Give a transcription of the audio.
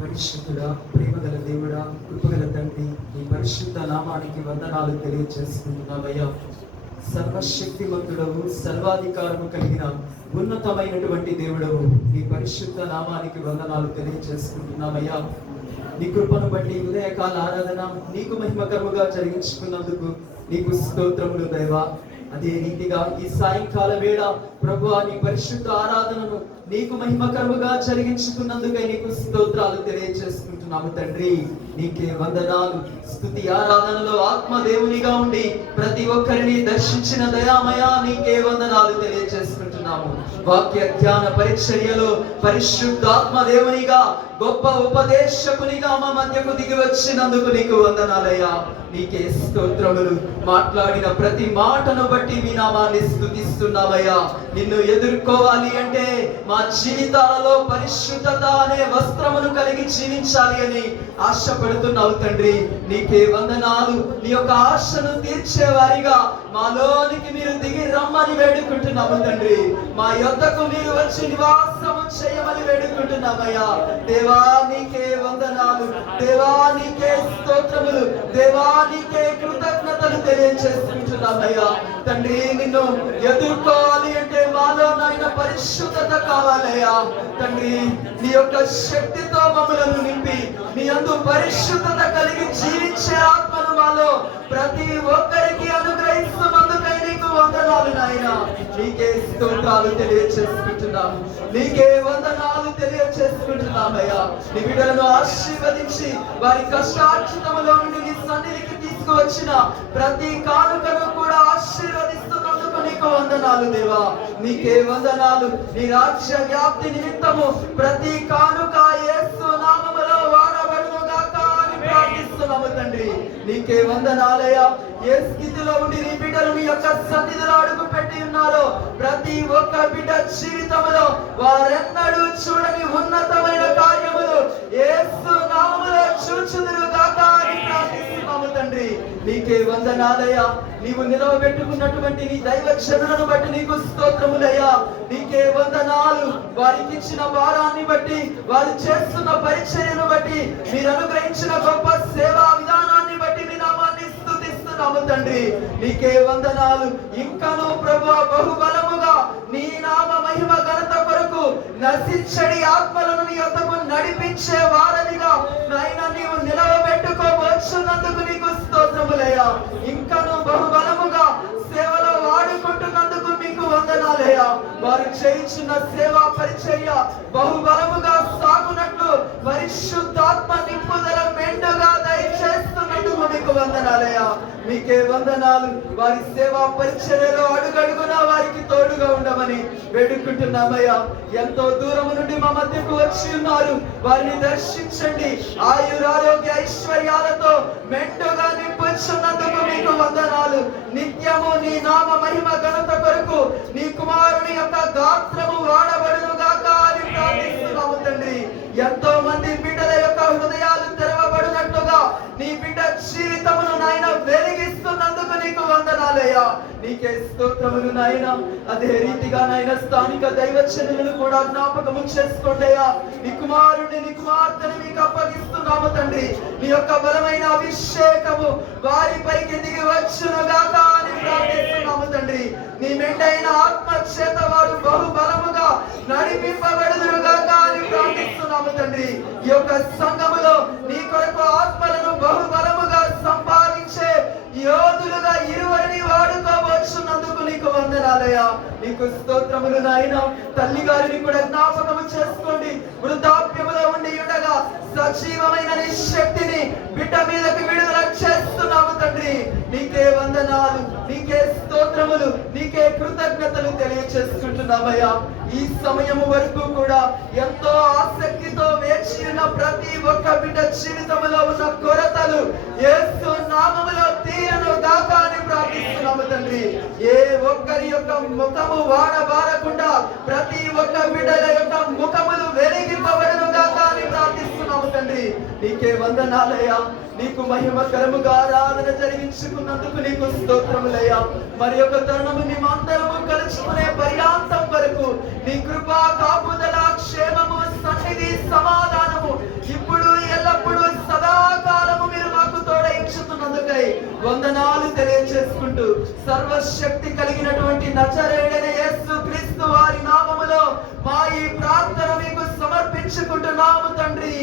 పరిశుద్ధుడా, ప్రేమగల దేవుడా, కృపగల తండ్రి, నీ పరిశుద్ధ నామానికి వందనాలు తెలియజేసుకుంటున్నామయ్యా. సర్వశక్తిమంతుడవు, సర్వాధికారము కలిగిన ఉన్నతమైనటువంటి దేవుడవు, నీ పరిశుద్ధ నామానికి వందనాలు తెలియజేసుకుంటున్నామయ్యా. నీ కృపను బట్టి ఉదయకాల ఆరాధన నీకు మహిమకరముగా జరిగించుకున్నందుకు నీకు స్తోత్రములు దేవా. అదే రీతిగా ఈ సాయంకాల వేళ ప్రభువా, నీ పరిశుద్ధ ఆరాధనను నీకు మహిమకరముగా జరిగించుకున్నందుకై నీకు స్తోత్రాలు తెలియజేసుకుంటున్నాము తండ్రి. నీకే వందనాలు. స్తుతి ఆరాధనలో ఆత్మదేవునిగా ఉండి ప్రతి ఒక్కరిని దర్శించిన దయామయ నీకే వందనాలు తెలియజేసుకుంటున్నాము. వాక్య ధ్యాన పరిచర్యలో పరిశుద్ధాత్మదేవునిగా గొప్ప ఉపదేశకునిగా మా మధ్యకు దిగి వచ్చినందుకు నీకు వందనాలయ్యా. నీకే స్తోత్రములు. మాట్లాడిన ప్రతి మాటను బట్టి మీ నామాన్ని స్తుతిస్తున్నామయ్యా. నిన్ను ఎదుర్కోవాలి అంటే మా జీవితాలలో పరిశుద్ధత అనే వస్త్రమును కలిగి జీవించాలి అని ఆశపడుతున్నావు తండ్రి. నీకే వందనాలు. నీ యొక్క ఆశను తీర్చేవారిగా మాలోనికి మీరు దిగి రమ్మని వేడుకుంటున్నాము తండ్రి. మా యొద్దకు మీరు వచ్చి నివాసము చేయమని వేడుకుంటున్నామయ్యా. దేవా నీకే వందనాలు, దేవా నీకే స్తోత్రములు, దేవా నీకే కృతజ్ఞతలు తెలియజేసుకుంటున్నామయ్యా. తండ్రి, నిన్ను ఎదుర్కోవాలి అంటే మాలో నాయన పరిశుద్ధత కావాలయ్యా. తండ్రి, నీ యొక్క శక్తితో మమ్మలను నింపి నీ యందు పరిశుద్ధత కలిగి జీవించే ఆత్మను మాలో ప్రతి ఒక్కరికి అనుగ్రహిస్తున్నందుకై నీకు వందనాలు నాయన. నీకే స్తోత్రాలు తెలియజేసుకుంటున్నాము, నీకే వందనాలు తెలియజేసుకుంటున్నామయ్యా. నీ బిడ్డలను ఆశీర్వదించి వారి కష్టార్జితములో నుండి నీ సన్నిధికి తీసుకువచ్చిన ప్రతి కానుకను కూడా ఆశీర్వదిస్తున్నందుకు నీకు వందనాలు దేవా. నీకే వందనాలు. నీ రాజ్య వ్యాప్తి నిమిత్తము ప్రతి కానుక యేసు నామములో వాడబడును గాక అని ప్రార్థిస్తున్నాము తండ్రి. నీకే వందనాలయ్యా. ఏ స్థితిలో ఉండి నీ బిడ్డలు నీ యొక్క సన్నిధిలో అడుగు పెట్టి ఉన్నారో ప్రతి ఒక్క బిడ్డ జీవితంలో వారెన్నడూ చూడని ఉన్నతమైన కార్యములు యేసు నామములో చూచుదురు గాక అని ప్రార్థిస్తున్నాము తండ్రి. నీకే వందనాలయ్యా. నీవు నిలవబెట్టుకున్నటువంటి నీ దైవ జనులను బట్టి నీకు స్తోత్రములయ్యా. నీకే వందనాలు. వారికి ఇచ్చిన భారాన్ని బట్టి, వారు చేస్తున్న పరిచర్యను బట్టి, మీరు అనుగ్రహించిన గొప్ప సేవా విధానాన్ని బట్టి మీ నామాన్ని స్తుతిస్తున్నాము తండ్రి. నీకే వందనాలు. ఇంకను ప్రభువా బహుబలముగా నీ నామ మహిమ ఘనత కొరకు నశించడి ఆత్మలను నీ యొద్దకు నడిపించే వారధిగా నాయన నీవు నిలవబెట్టుకోవచ్చున్నందుకు నీకు స్తోత్రములయ్యా. ఇంకను బహుబలముగా సేవలో వాడుకుంటున్నందుకు మీకు వందనాలయ్యా. వారు చేయించిన సేవా పరిచర్య బహుబలముగా సాగునట్లు పరిశుద్ధాత్మ నింపుదల మెండుగా దయచేస్తున్నందుకు మీకు వందనాలయ్యా. మీకే వందనాలు. వారి సేవా పరిచర్యలో అడుగడుగున వారికి తోడుగా ఉండమని వేడుకుంటున్నామయ్యా. ఎంతో దూరము నుండి మా మధ్యకు వచ్చి ఉన్నారు. వారిని దర్శించండి. ఆయురారోగ్య ఐశ్వర్యాలతో మెండుగా నింపుచున్నందుకు మీకు వందనాలు. నిత్యము నీ నామ మహిమ ఘనత కొరకు నీ కుమారుని యొక్క గాత్రము వాడబడును గాక అని ప్రార్థిస్తున్నాము తండ్రి. ఎంతో మంది బిడ్డల యొక్క హృదయాలు తెరవబడినట్లుగా నీ బిడ్డ జీవితమును నాయన వెలిగిస్తున్నందుకు నీకు వందనాలయ్యా. నీకే స్తోత్రములు నాయన. అదే రీతిగా నాయన స్థానిక దైవజనులను కూడా జ్ఞాపకము చేసుకోండియా. నీ కుమారుని నీ కుమార్తెని మీకు అప్పగిస్తున్నాము తండ్రి. నీ యొక్క బలమైన అభిషేకము వారిపైకి దిగి వచ్చును గాక అని ప్రార్థిస్తున్నాము తండ్రి. నీ మెండైన ఆత్మ చేత వారు బహుబలముగా నడిపింపబడుదురు గాక అని ప్రార్థిస్తున్నాము తండ్రి. ఈ యొక్క సంఘములో నీ కొరకు ఆత్మలను బహుబలముగా సంపాదించే యోధులుగా ఇరువరిని వాడుకోవచ్చున్నందుకు నీకు వందనాలయ్యా. నీకు స్తోత్రములు నాయన. తల్లి గారిని కూడా జ్ఞాపకము చేసుకోండి. వృద్ధాప్యములో ఉండి ఉండగా సజీవమైన నీ శక్తిని బిడ్డ మీదకి విడుదల చేస్తున్నాము తండ్రి. నీకే వందనాలు, నీకే స్తోత్రములు, నీకే కృతజ్ఞతలు తెలియచేసుకుంటున్నామయ్యా. ఈ సమయము వరకు కూడా ఎంతో ఆసక్తితో వేచి ఉన్న ప్రతి ఒక్క బిడ్డ జీవితంలో ఉన్న కొరతలు యేసు నామములో తీరను గాక అని ప్రార్థిస్తున్నాము తండ్రి. ఏ ఒక్కరి యొక్క ముఖము వాడబారకుండా ప్రతి ఒక్క బిడ్డల యొక్క ముఖములు వెలిగింపబడును గాక అని ప్రార్థిస్తున్నాము తండ్రి. నీకే వందనాలయ్యా. నీకు మహిమకరముగా ఆరాధన జరిగించుకున్నందుకు నీకు స్తోత్రములయ్యా. మరి ఒక తరుణము మేమందరము కలుసుకునే పర్యాంతం వరకు నీ కృపా కాపుదల క్షేమము సన్నిధి సమాధానము ఇప్పుడు తెలియచేసుకుంటూ సర్వశక్తి కలిగినటువంటి నజరేయుడైన యేసు క్రీస్తు వారి నామములో మా ఈ ప్రార్థన మీకు సమర్పించుకుంటున్నాము తండ్రి.